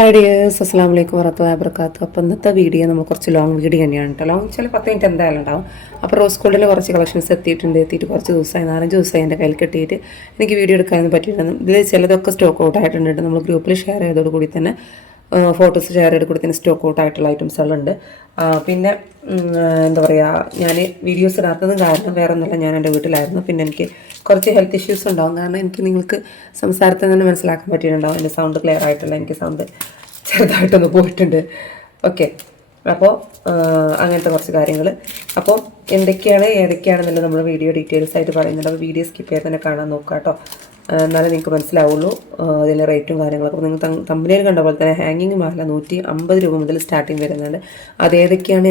Hi dears, അസ്സാം വലൈക്കും വറഹ്മത്തുള്ളാഹി വബറകാതുഹു. അപ്പോൾ ഇന്നത്തെ വീഡിയോ നമ്മൾ കുറച്ച് ലോങ് വീഡിയോ തന്നെയാണ് കേട്ടോ. ലോങ് വെച്ചാൽ 10 മിനിറ്റ് എന്തായാലും ഉണ്ടാവും. അപ്പോൾ റോസ് ഗോൾഡിൽ കുറച്ച് കളക്ഷൻസ് എത്തിയിട്ട് കുറച്ച് ദിവസമായി 4-5 ദിവസമായി എൻ്റെ കയ്യിൽ കിട്ടിയിട്ട് എനിക്ക് വീഡിയോ എടുക്കാനൊന്നും പറ്റിയിരുന്നു. ഇതിൽ ചിലതൊക്കെ സ്റ്റോക്ക് ഔട്ട് ആയിട്ടുണ്ട്. നമ്മൾ ഗ്രൂപ്പിൽ ഷെയർ ചെയ്തതോടുകൂടി തന്നെ ഫോട്ടോസ് ഷെയർ ചെയ്ത് കൂടി തന്നെ സ്റ്റോക്ക് ഔട്ട് ആയിട്ടുള്ള ഐറ്റംസുകളുണ്ട്. പിന്നെ എന്താ പറയുക, ഞാൻ വീഡിയോസ് ഇടാത്തതും കാരണം വേറെ ഒന്നുമല്ല, ഞാൻ എൻ്റെ വീട്ടിലായിരുന്നു. പിന്നെ എനിക്ക് കുറച്ച് ഹെൽത്ത് ഇഷ്യൂസ് ഉണ്ടാവും. കാരണം എനിക്ക് നിങ്ങൾക്ക് സംസാരത്തിൽ തന്നെ മനസ്സിലാക്കാൻ പറ്റിയിട്ടുണ്ടാവും എൻ്റെ സൗണ്ട് ക്ലിയർ ആയിട്ടുള്ള, എനിക്ക് സൗണ്ട് ചെറുതായിട്ടൊന്ന് പോയിട്ടുണ്ട്. ഓക്കെ, അപ്പോൾ അങ്ങനത്തെ കുറച്ച് കാര്യങ്ങൾ. അപ്പോൾ ഏതൊക്കെയാണെന്നുള്ളത് നമ്മൾ വീഡിയോ ഡീറ്റെയിൽസ് ആയിട്ട് പറയുന്നുണ്ട്. അപ്പോൾ വീഡിയോ സ്കിപ്പ് ചെയ്ത് തന്നെ കാണാൻ നോക്കുക കേട്ടോ. എന്നാലേ നിങ്ങൾക്ക് മനസ്സിലാവുള്ളൂ അതിൻ്റെ റേറ്റും കാര്യങ്ങളൊക്കെ. അപ്പോൾ നിങ്ങൾ തമ്പനയിൽ കണ്ട പോലെ തന്നെ ഹാങ്ങിങ് മാല 150 രൂപ മുതൽ സ്റ്റാർട്ടിങ് വരുന്നുണ്ട്.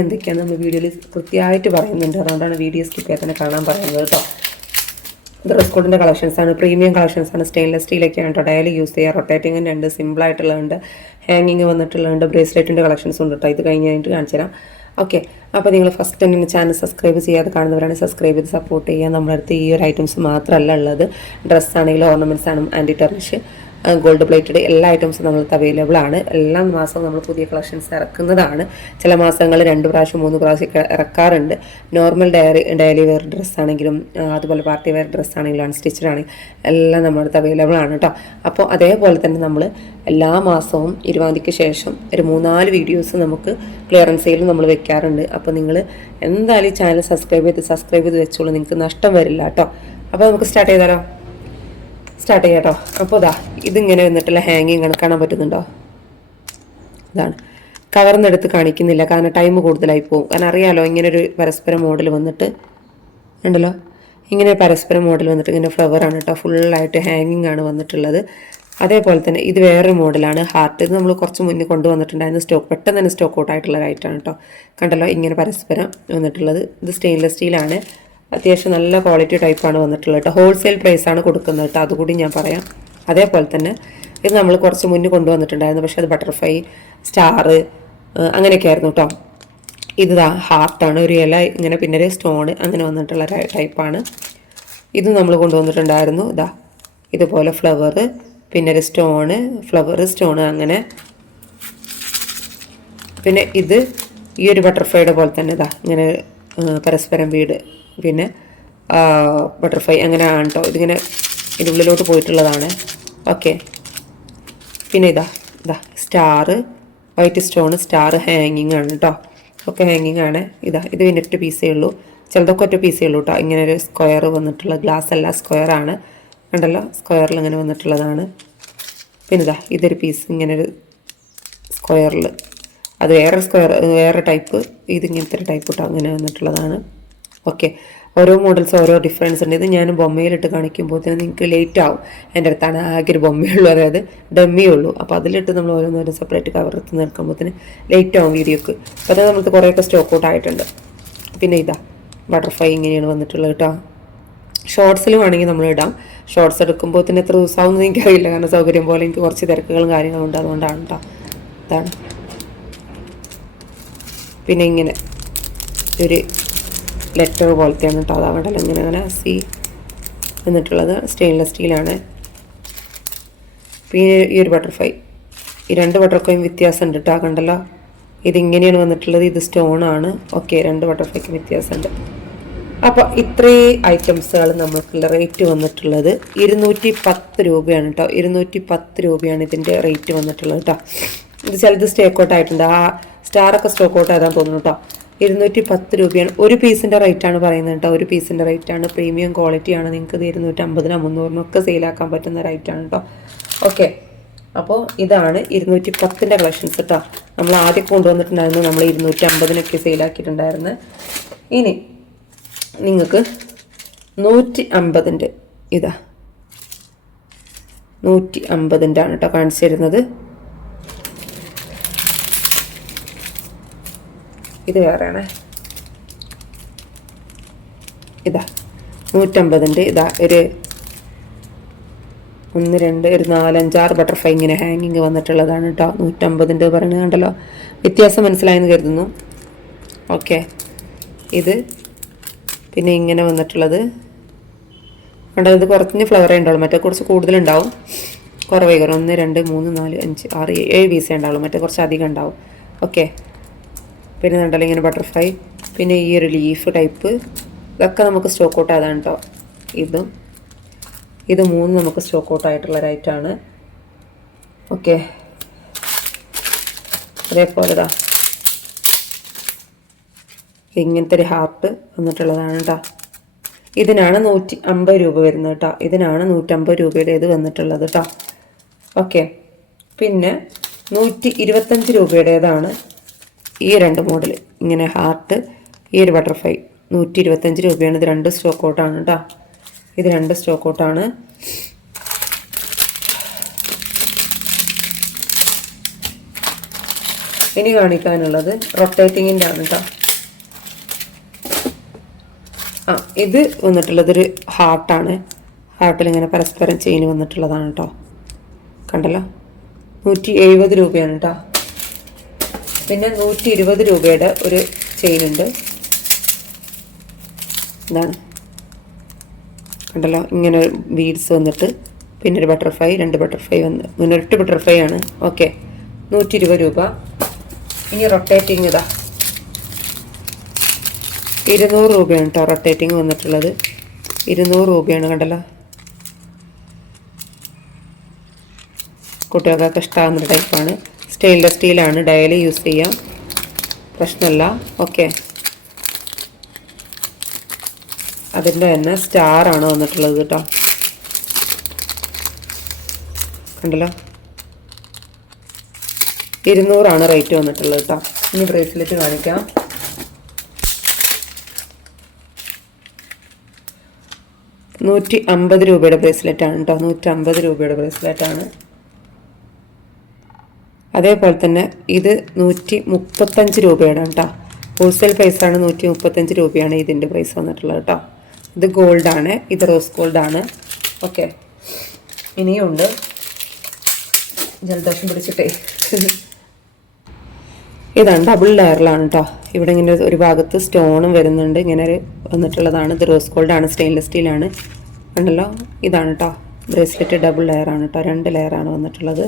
എന്തൊക്കെയാണ് നമ്മൾ വീഡിയോയിൽ കൃത്യമായിട്ട് പറയുന്നുണ്ട്. അതുകൊണ്ടാണ് വീഡിയോ സ്കിപ്പ് ചെയ്ത് തന്നെ കാണാൻ പറയുന്നത് കേട്ടോ. ഇത് ഡ്രസ് കോഡിൻ്റെ കളക്ഷൻസാണ്, പ്രീമിയം കളക്ഷൻസാണ്. സ്റ്റെയിൻലെസ് സ്റ്റീലൊക്കെയാണ് കേട്ടോ. ഡയലി യൂസ് ചെയ്യുക. റൊട്ടേറ്റിംഗിൻ്റെ ഉണ്ട്, സിമ്പിളായിട്ടുള്ളതുണ്ട്, ഹാങ്ങിങ് വന്നിട്ടുള്ളതുണ്ട്, ബ്രേസ്ലെറ്റിൻ്റെ കളക്ഷൻസ് ഉണ്ട് കേട്ടോ. ഇത് കഴിഞ്ഞിട്ട് കാണിച്ചു തരാം. ഓക്കെ, അപ്പോൾ നിങ്ങൾ ഫസ്റ്റ് തന്നെ ചാനൽ സബ്സ്ക്രൈബ് ചെയ്യാതെ കാണുന്നവരാണ് സബ്സ്ക്രൈബ് ചെയ്ത് സപ്പോർട്ട് ചെയ്യുക. നമ്മുടെ അടുത്ത് ഈ ഒരു ഐറ്റംസ് മാത്രമല്ല ഉള്ളത്, ഡ്രസ്സാണെങ്കിലും ഓർണമെൻറ്റ്സ് ആണ്, ആൻറ്റി ടെർണിഷ്, ഗോൾഡ് പ്ലേറ്റഡ് എല്ലാ ഐറ്റംസും നമ്മൾക്ക് അവൈലബിൾ ആണ്. എല്ലാ മാസവും നമ്മൾ പുതിയ കളക്ഷൻസ് ഇറക്കുന്നതാണ്. ചില മാസങ്ങളിൽ 2 പ്രാവശ്യം 3 പ്രാവശ്യം ഇറക്കാറുണ്ട്. നോർമൽ ഡെയിലി വെയർ ഡ്രസ്സാണെങ്കിലും അതുപോലെ പാർട്ടി വെയർ ഡ്രസ്സാണെങ്കിലും അൺസ്റ്റിച്ചഡ് ആണെങ്കിലും എല്ലാം നമ്മുടെ അടുത്ത് അവൈലബിൾ ആണ് കേട്ടോ. അപ്പോൾ അതേപോലെ തന്നെ നമ്മൾ എല്ലാ മാസവും 20-ക്ക് ശേഷം ഒരു 3-4 വീഡിയോസ് നമുക്ക് ക്ലിയറൻസ് സെയിൽ നമ്മൾ വെക്കാറുണ്ട്. അപ്പോൾ നിങ്ങൾ എന്തായാലും ഈ ചാനൽ സബ്സ്ക്രൈബ് ചെയ്ത് വെച്ചോളൂ, നിങ്ങൾക്ക് നഷ്ടം വരില്ല കേട്ടോ. അപ്പോൾ നമുക്ക് സ്റ്റാർട്ട് ചെയ്യാം കേട്ടോ. അപ്പോൾ ഇതിങ്ങനെ വന്നിട്ടുള്ള ഹാങ്ങിങ് കാണാൻ പറ്റുന്നുണ്ടോ? ഇതാണ്. കവർന്നെടുത്ത് കാണിക്കുന്നില്ല കാരണം ടൈം കൂടുതലായി പോകും. കാരണം അറിയാലോ, ഇങ്ങനൊരു പരസ്പര മോഡൽ വന്നിട്ട് ഉണ്ടല്ലോ, ഇങ്ങനെ പരസ്പര മോഡൽ വന്നിട്ട് ഇങ്ങനെ ഫ്ലവറാണ് കേട്ടോ. ഫുള്ളായിട്ട് ഹാങ്ങിങ് ആണ് വന്നിട്ടുള്ളത്. അതേപോലെ തന്നെ ഇത് വേറൊരു മോഡലാണ്, ഹാർട്ട്. ഇത് നമ്മൾ കുറച്ച് മുന്നേ കൊണ്ടുവന്നിട്ടുണ്ടായിരുന്നു. പെട്ടെന്ന് തന്നെ സ്റ്റോക്ക് ഔട്ട് ആയിട്ടുള്ള ഐറ്റമാണ് കേട്ടോ. കണ്ടല്ലോ, ഇങ്ങനെ പരസ്പരം വന്നിട്ടുള്ളത്. ഇത് സ്റ്റെയിൻലെസ് സ്റ്റീലാണ്, അത്യാവശ്യം നല്ല ക്വാളിറ്റി ടൈപ്പാണ് വന്നിട്ടുള്ളത് കേട്ടോ. ഹോൾസെയിൽ പ്രൈസാണ് കൊടുക്കുന്നത് കേട്ടോ, അതുകൂടി ഞാൻ പറയാം. അതേപോലെ തന്നെ ഇത് നമ്മൾ കുറച്ച് മുന്നേ കൊണ്ടുവന്നിട്ടുണ്ടായിരുന്നു, പക്ഷേ അത് ബട്ടർഫ്ലൈ, സ്റ്റാർ അങ്ങനെയൊക്കെ ആയിരുന്നു കേട്ടോ. ഇത് ഹാർട്ടാണ്, ഒരു ഇല ഇങ്ങനെ പിന്നെ ഒരു സ്റ്റോണ് അങ്ങനെ വന്നിട്ടുള്ള ടൈപ്പാണ്. ഇത് നമ്മൾ കൊണ്ടുവന്നിട്ടുണ്ടായിരുന്നു. ഇതുപോലെ ഫ്ലവർ, പിന്നെ ഒരു സ്റ്റോണ്, ഫ്ലവർ, സ്റ്റോണ് അങ്ങനെ. പിന്നെ ഇത് ഈ ഒരു ബട്ടർഫ്ലൈയുടെ പോലെ തന്നെ ഇങ്ങനെ പരസ്പരം വീട്, പിന്നെ ബട്ടർഫ്ലൈ അങ്ങനെ ആണ് കേട്ടോ. ഇതിങ്ങനെ ഇതിനുള്ളിലോട്ട് പോയിട്ടുള്ളതാണ്. ഓക്കെ, പിന്നെ ഇതാ സ്റ്റാർ, വൈറ്റ് സ്റ്റോൺ, സ്റ്റാർ ഹാങ്ങിങ് ആണ് കേട്ടോ. ഒക്കെ ഹാങ്ങിങ് ആണ്. ഇത് പിന്നെ 1 പീസേ ഉള്ളൂ, ചിലതൊക്കെ 1 പീസേ ഉള്ളൂ കേട്ടോ. ഇങ്ങനെ ഒരു സ്ക്വയർ വന്നിട്ടുള്ള, ഗ്ലാസ് അല്ല സ്ക്വയർ ആണ്, കണ്ടല്ലോ, സ്ക്വയറിൽ ഇങ്ങനെ വന്നിട്ടുള്ളതാണ്. പിന്നെ ഇതൊരു പീസ് ഇങ്ങനെ ഒരു സ്ക്വയറിൽ, അത് വേറെ ടൈപ്പ്, ഇതിങ്ങനത്തെ ഒരു ടൈപ്പ് കേട്ടോ, അങ്ങനെ വന്നിട്ടുള്ളതാണ്. ഓക്കെ, ഓരോ മോഡൽസ് ഓരോ ഡിഫറൻസ് ഉണ്ട്. ഇത് ഞാൻ ബൊമ്മയിലിട്ട് കാണിക്കുമ്പോൾ തന്നെ നിങ്ങൾക്ക് ലേറ്റ് ആവും. എൻ്റെ അടുത്താണ് ആകെ ഒരു ബൊമ്മയുള്ളൂ, അതായത് ഡമ്മിയുള്ളൂ. അപ്പോൾ അതിലിട്ട് നമ്മൾ ഓരോന്നോരോ സെപ്പറേറ്റ് കവറത്ത് നിൽക്കുമ്പോഴത്തേന് ലേറ്റ് ആവും വീഡിയോക്ക്. അപ്പോൾ അത് നമുക്ക് കുറേയൊക്കെ സ്റ്റോക്ക് ഔട്ട് ആയിട്ടുണ്ട്. പിന്നെ ബട്ടർഫ്ലൈ ഇങ്ങനെയാണ് വന്നിട്ടുള്ളത് കേട്ടോ. ഷോർട്സിൽ വേണമെങ്കിൽ നമ്മൾ ഇടാം. ഷോർട്സ് എടുക്കുമ്പോൾ തന്നെ എത്ര ദിവസമാവുമെന്ന് എനിക്കറിയില്ല, കാരണം സൗകര്യം പോലെ എനിക്ക് കുറച്ച് തിരക്കുകളും കാര്യങ്ങളും ഉണ്ട്, അതുകൊണ്ടാണ് കേട്ടോ. ഇതാണ്. പിന്നെ ഇങ്ങനെ ഒരു ലെറ്റർ പോലത്തെയാണ് കേട്ടോ. അതവിടെ ഇങ്ങനെ സി എന്നിട്ടുള്ളത് സ്റ്റെയിൻലെസ് സ്റ്റീലാണ്. പിന്നെ ഈ ഒരു ബട്ടർഫ്ലൈ, ഈ 2 ബട്ടർഫ്ലൈയും വ്യത്യാസമുണ്ട് കേട്ടോ. കണ്ടല്ലോ, ഇതിങ്ങനെയാണ് വന്നിട്ടുള്ളത്, ഇത് സ്റ്റോണാണ്. ഓക്കെ, 2 ബട്ടർഫ്ലൈക്കും വ്യത്യാസമുണ്ട്. അപ്പോൾ ഇത്രയും ഐറ്റംസുകൾ നമ്മൾക്കുള്ള റേറ്റ് വന്നിട്ടുള്ളത് 210 രൂപയാണ് കേട്ടോ. 210 രൂപയാണ് ഇതിൻ്റെ റേറ്റ് വന്നിട്ടുള്ളത് കേട്ടോ. ഇത് ചിലത് സ്റ്റോക്ക് ഔട്ട് ആയിട്ടുണ്ട്, ആ സ്റ്റാറൊക്കെ സ്റ്റോക്ക് ഔട്ട് ആയതാന്ന് തോന്നുന്നു കേട്ടോ. 210 രൂപയാണ്. ഒരു പീസിൻ്റെ റേറ്റാണ് പറയുന്നത് കേട്ടോ. ഒരു പീസിൻ്റെ റേറ്റാണ്, പ്രീമിയം ക്വാളിറ്റിയാണ്. നിങ്ങൾക്ക് ഇത് 250-നോ 300-നൊക്കെ സെയിലാക്കാൻ പറ്റുന്ന റേറ്റാണ് കേട്ടോ. ഓക്കെ, അപ്പോൾ ഇതാണ് 210-ൻ്റെ കളക്ഷൻസ് കേട്ടോ. നമ്മൾ ആദ്യം കൊണ്ടുവന്നിട്ടുണ്ടായിരുന്നു, നമ്മൾ 250-നൊക്കെ സെയിലാക്കിയിട്ടുണ്ടായിരുന്നു. ഇനി നിങ്ങൾക്ക് 150-ൻ്റെ 150-ൻ്റെ ആണ് കേട്ടോ കാണിച്ചു തരുന്നത്. ഇത് വേറെയാണ്. 150-ൻ്റെ ഒരു 1 2 ഒരു 4 5 6 ബട്ടർഫ്ലൈ ഇങ്ങനെ ഹാങ്ങിങ് വന്നിട്ടുള്ളതാണ് കേട്ടോ. 150-ൻ്റെ പറയുന്നത് കണ്ടല്ലോ, വ്യത്യാസം മനസ്സിലായെന്ന് കരുതുന്നു. ഓക്കെ, ഇത് പിന്നെ ഇങ്ങനെ വന്നിട്ടുള്ളത് കണ്ടോ, ഇത് കുറഞ്ഞ ഫ്ലവറേ ഉണ്ടാവുള്ളൂ, മറ്റേ കുറച്ച് കൂടുതലുണ്ടാവും. കുറവ് 1 2 3 4 5 6 7 പീസേ ഉണ്ടാവുള്ളൂ, മറ്റേ കുറച്ച് അധികം ഉണ്ടാവും. ഓക്കെ, പിന്നെ കണ്ടല്ലോ ഇങ്ങനെ ബട്ടർഫ്ലൈ, പിന്നെ ഈ ഒരു ലീഫ് ടൈപ്പ്, ഇതൊക്കെ നമുക്ക് സ്റ്റോക്ക് ഔട്ട് ആയതാണ് കേട്ടോ. ഇത് 3 നമുക്ക് സ്റ്റോക്ക് ഔട്ട് ആയിട്ടുള്ള റൈറ്റാണ്. ഓക്കെ, അതേപോലെ ഇതാ ഇങ്ങനത്തെ ഒരു ഹാർട്ട് വന്നിട്ടുള്ളതാണ് കേട്ടോ. ഇതിനാണ് 150 രൂപ വരുന്നത് കേട്ടോ. ഇതിനാണ് 150 രൂപയുടെ ഇത് വന്നിട്ടുള്ളത് കേട്ടോ. ഓക്കെ, പിന്നെ 125 രൂപയുടേതാണ് ഈ 2 മോഡൽ. ഇങ്ങനെ ഹാർട്ട്, ഈ ഒരു ബട്ടർഫ്ലൈ 125 രൂപയാണ്. ഇത് 2 സ്റ്റോക്ക് ഔട്ടാണ് കേട്ടോ. ഇത് 2 സ്റ്റോക്ക് ഔട്ടാണ്. ഇനി കാണിക്കാനുള്ളത് റൊട്ടേറ്റിങ്ങിൻ്റെ ആണ് കേട്ടോ. ഇത് വന്നിട്ടുള്ളതൊരു ഹാർട്ടാണ്. ഹാർട്ടിൽ ഇങ്ങനെ പരസ്പരം ചെയിൻ വന്നിട്ടുള്ളതാണ് കേട്ടോ. കണ്ടല്ലോ, 170 രൂപയാണ് കേട്ടോ. പിന്നെ 120 രൂപയുടെ ഒരു ചെയിൻ ഉണ്ട്. ഇതാണ്, കണ്ടല്ലോ ഇങ്ങനെ ബീഡ്സ് വന്നിട്ട്, പിന്നെ ഒരു ബട്ടർഫ്ലൈ, 2 ബട്ടർഫ്ലൈ വന്ന്, ഇങ്ങനെ 1 ബട്ടർഫ്ലൈ ആണ്. ഓക്കെ, 120 രൂപ. ഇനി റൊട്ടേറ്റിംഗ് ഇതാ 200 രൂപയാണ് കേട്ടോ. റൊട്ടേറ്റിംഗ് വന്നിട്ടുള്ളത് 200 രൂപയാണ്. കണ്ടല്ലോ, കുട്ടികൾക്കൊക്കെ ഇഷ്ടമാകുന്നൊരു ടൈപ്പാണ്. സ്റ്റെയിൻലെസ് സ്റ്റീലാണ്, ഡയലി യൂസ് ചെയ്യാം, പ്രശ്നമല്ല. ഓക്കെ, അതിൻ്റെ തന്നെ സ്റ്റാറാണ് വന്നിട്ടുള്ളത് കേട്ടോ. കണ്ടല്ലോ, 200 റേറ്റ് വന്നിട്ടുള്ളത് കേട്ടോ. ഇനി ബ്രേസ്ലെറ്റ് കാണിക്കാം. $150 രൂപയുടെ ബ്രേസ്ലെറ്റാണ് കേട്ടോ. 150 രൂപയുടെ ബ്രേസ്ലെറ്റാണ്. അതേപോലെ തന്നെ ഇത് 135 രൂപയുടെ കേട്ടോ. ഹോൾസെയിൽ പ്രൈസാണ്. 135 രൂപയാണ് ഇതിൻ്റെ പ്രൈസ് വന്നിട്ടുള്ളത് കേട്ടോ. ഇത് ഗോൾഡാണ്, ഇത് റോസ് ഗോൾഡാണ്. ഓക്കെ, ഇനിയുണ്ട്, ജലദോഷം പിടിച്ചിട്ടേ. ഇതാണ് ഡബിൾ ലെയറിലാണ് കേട്ടോ. ഇവിടെ ഇങ്ങനെ ഒരു ഭാഗത്ത് സ്റ്റോണും വരുന്നുണ്ട്, ഇങ്ങനെ വന്നിട്ടുള്ളതാണ്. ഇത് റോസ് ഗോൾഡാണ്, സ്റ്റെയിൻലെസ് സ്റ്റീലാണ്. കണ്ടല്ലോ, ഇതാണ് കേട്ടോ ബ്രേസ്ലെറ്റ്. ഡബിൾ ലെയറാണ് കേട്ടോ, 2 ലെയറാണ് വന്നിട്ടുള്ളത്.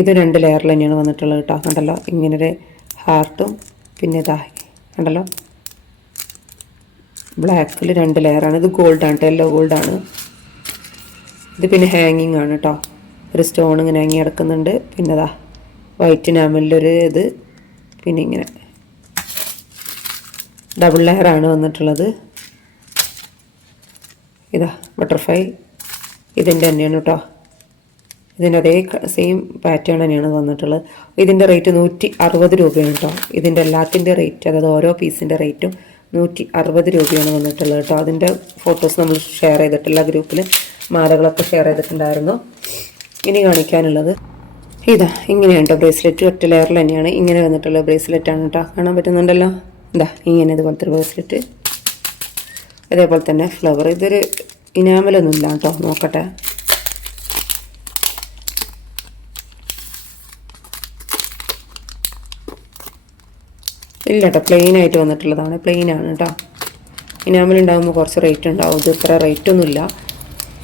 ഇത് 2 ലെയറിൽ തന്നെയാണ് വന്നിട്ടുള്ളത് കേട്ടോ. കണ്ടല്ലോ, ഇങ്ങനൊരു ഹാർട്ടും, പിന്നെ ഇതാ കണ്ടല്ലോ ബ്ലാക്കിൽ 2 ലെയറാണ്. ഇത് ഗോൾഡാണ് കേട്ടോ, യെല്ലോ ഗോൾഡാണ്. ഇത് പിന്നെ ഹാങ്ങിങ് ആണ് കേട്ടോ. ഒരു സ്റ്റോൺ ഇങ്ങനെ ഹാങ്ങി കിടക്കുന്നുണ്ട്. പിന്നെ ഇതാ വൈറ്റ് നാമലിലൊരു ഇത്, പിന്നെ ഇങ്ങനെ ഡബിൾ ലെയറാണ് വന്നിട്ടുള്ളത്. ഇതാ ബട്ടർഫ്ലൈ ഇതിൻ്റെ തന്നെയാണ് കേട്ടോ. ഇതിൻ്റെ അതേ സെയിം പാറ്റേൺ തന്നെയാണ് വന്നിട്ടുള്ളത്. ഇതിൻ്റെ റേറ്റ് 160 രൂപയാണ് കേട്ടോ. ഇതിൻ്റെ എല്ലാത്തിൻ്റെ റേറ്റ്, അതായത് ഓരോ പീസിൻ്റെ റേറ്റും 160 രൂപയാണ് വന്നിട്ടുള്ളത് കേട്ടോ. അതിൻ്റെ ഫോട്ടോസ് നമ്മൾ ഷെയർ ചെയ്തിട്ടില്ല ഗ്രൂപ്പിൽ, മാലകളൊക്കെ ഷെയർ ചെയ്തിട്ടുണ്ടായിരുന്നു. ഇനി കാണിക്കാനുള്ളത് ഇതാ ഇങ്ങനെയാണ് കേട്ടോ ബ്രേസ്ലെറ്റ്. 1 ലെയറിൽ തന്നെയാണ് ഇങ്ങനെ വന്നിട്ടുള്ള ബ്രേസ്ലെറ്റാണ് കേട്ടോ. കാണാൻ പറ്റുന്നുണ്ടല്ലോ, ഇതാ ഇങ്ങനെ ഇതുപോലത്തെ ഒരു ബ്രേസ്ലെറ്റ്. അതേപോലെ തന്നെ ഫ്ലവർ. ഇതൊരു ഇനാമലൊന്നും ഇല്ല കേട്ടോ, നോക്കട്ടെ. ഇല്ല കേട്ടോ, പ്ലെയിൻ ആയിട്ട് വന്നിട്ടുള്ളതാണ്. പ്ലെയിൻ ആണ് കേട്ടോ. ഇനാമൽ ഉണ്ടാകുമ്പോൾ കുറച്ച് റേറ്റ് ഉണ്ടാവും. ഇത് ഇത്ര റേറ്റൊന്നുമില്ല,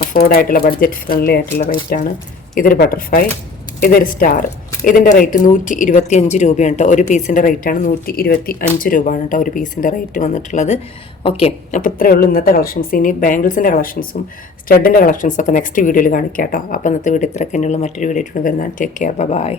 അഫോർഡായിട്ടുള്ള ബഡ്ജറ്റ് ഫ്രണ്ട്ലി ആയിട്ടുള്ള റേറ്റാണ്. ഇതൊരു ബട്ടർഫ്ലൈ, ഇതൊരു സ്റ്റാർ. ഇതിൻ്റെ റേറ്റ് 125 രൂപയാണ് കേട്ടോ. ഒരു പീസിൻ്റെ റേറ്റാണ് 125 രൂപയാണ് കേട്ടോ ഒരു പീസിൻ്റെ റേറ്റ് വന്നിട്ടുള്ളത്. ഓക്കെ, അപ്പോൾ ഇത്രയേ ഉള്ളൂ ഇന്നത്തെ കളക്ഷൻസ്. ഇനി ബാംഗിൾസിൻ്റെ കളക്ഷൻസും സ്റ്റഡിൻ്റെ കളക്ഷൻസും ഒക്കെ നെക്സ്റ്റ് വീഡിയോയിൽ കാണിക്കാം കേട്ടോ. അപ്പോൾ ഇന്നത്തെ വീഡിയോ ഇത്രയൊക്കെ തന്നെയുള്ള. മറ്റൊരു വീഡിയോ വരുന്നതാണ്. Take care, by.